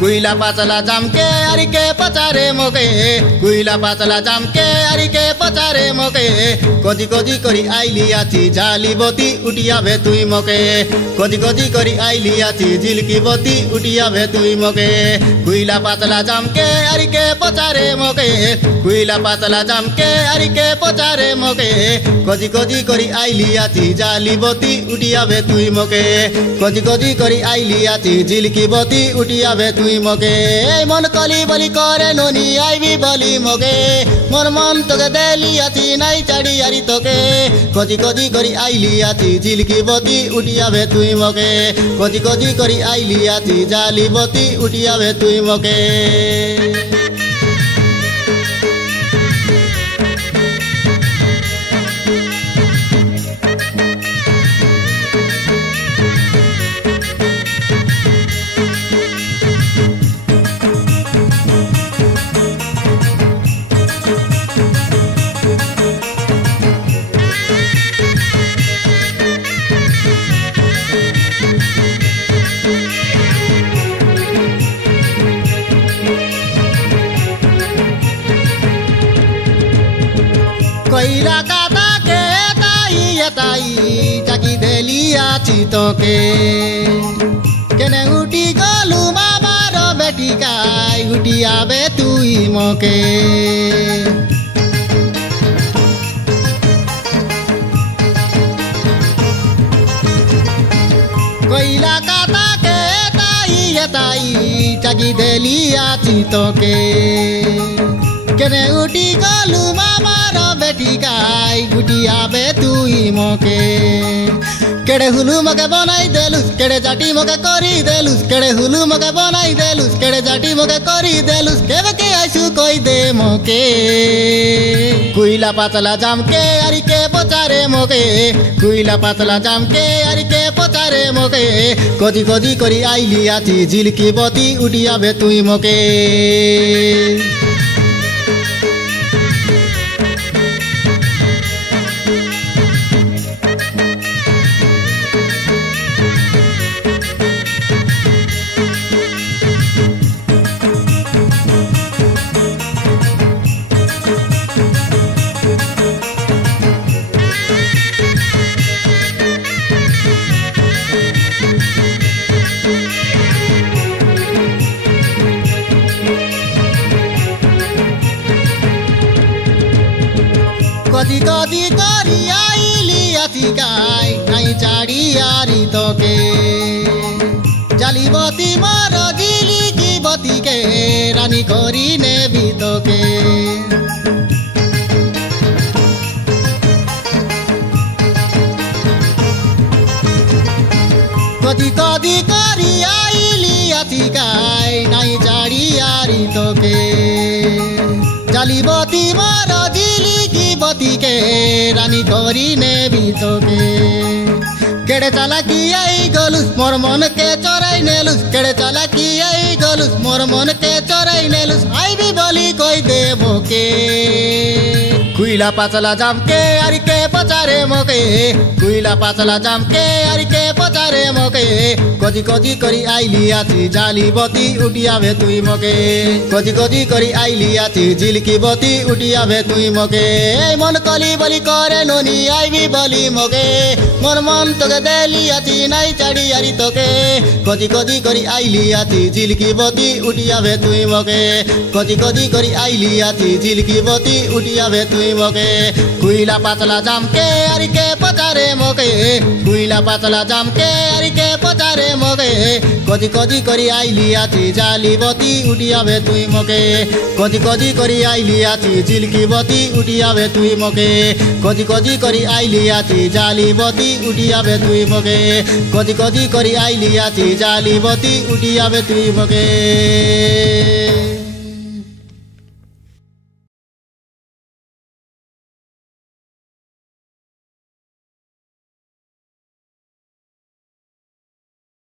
कुइला पाचला जामके अरिके पचारे मोके कुइला पाचला जामके अरिके पचारे मोके कदी कदी करी आइली आछि जाली बती उठिया भे तुई मोके कदी कदी करी आइली आछि जिलकी बती उठिया भे तुई मोके कुइला पाचला जामके अरिके पचारे मोके कुइला पाचला जामके अरिके पचारे मोके कदी कदी करी आइली आछि जाली बती उठिया भे तुई मोके कदी कदी करी आइली आछि जिलकी बती उठिया भे तुई मोके मन कली बली करे नोनी आईबी बली मोके मोर मन तोके देली आछि नाई चाड़ी यारी तोके कदी कदी करी आइली आछि जिलकी बती उठिया भे तुई मोके कदी कदी करी आइली आछि जाली बती उठिया भे तुई मोके कोइला काता के ताई जागी देली आछि तोके केने उठी गलु मामार बेटी काई उठी आबे तुई मोके कोइला काता के ताई जागी देली आछि तोके केने उठी गलु मामार बेटी गाई गुटी आबे तुई मोके केड़े हुलू मके बनाई देलुस केड़े जाटी मके करी देलुस केड़े हुलू मके बनाई देलुस केड़े जाटी मके करी देलुस केवे के आइसु कोई दे मोके कुइला पातला जामके अरिके पचारे मोके कुइला पातला जामके अरिके पचारे मोके कदी कदी करी आइली आछि जिलकी बती उठिया भे तुई मोके कदी कदी करी आइली आछि गाई नाई चाड़ी यारी तोके जाली बती मोर जिली की बती के रानी करी ने भी तोके कदी कदी करी आइली आछि गाई नाई चाड़ी यारी तोके जाली बती मोर जिली बती के रानी करी ने भी तोके केड़े चालाकी आई गलुस मोर मन के चोराई नेलुस केड़े चालाकी आई गलुस मोर मन के चोराई नेलुस आई भी बोली कोई दे मोके कुइला पाचला जामके अरिके पचारे मोके कुइला पाचला जामके अरिके पचारे मोके कदी कदी करी आइली आछि जाली बती उठिया भे तुई मोके कदी कदी करी आइली आछि जिलकी बती उठिया भे तुई मोके मन कली बली करे नोनी आईबी बली मोके मोर मन तोके देली आछि नाई चाड़ी यारी तोके कदी कदी करी आइली आछि जिलकी बती उठिया भे तुई मोके कदी कदी करी आइली आछि जिलकी बती उठिया भे तुई मोके कुइला पातला जामके अरिके पचारे मोके कुइला पातला जामके अरिके पचारे मोके कदी कदी करी आइली आछि जाली बती उठिया भे तुई मोके कदी कदी करी आइली आछि जिलकी बती उठिया भे तुई मोके कदी कदी करी आइली आछि जाली बती उठिया भे तुई मोके कदी कदी करी आइली आछि जाली बती उठिया भे तुई मोके।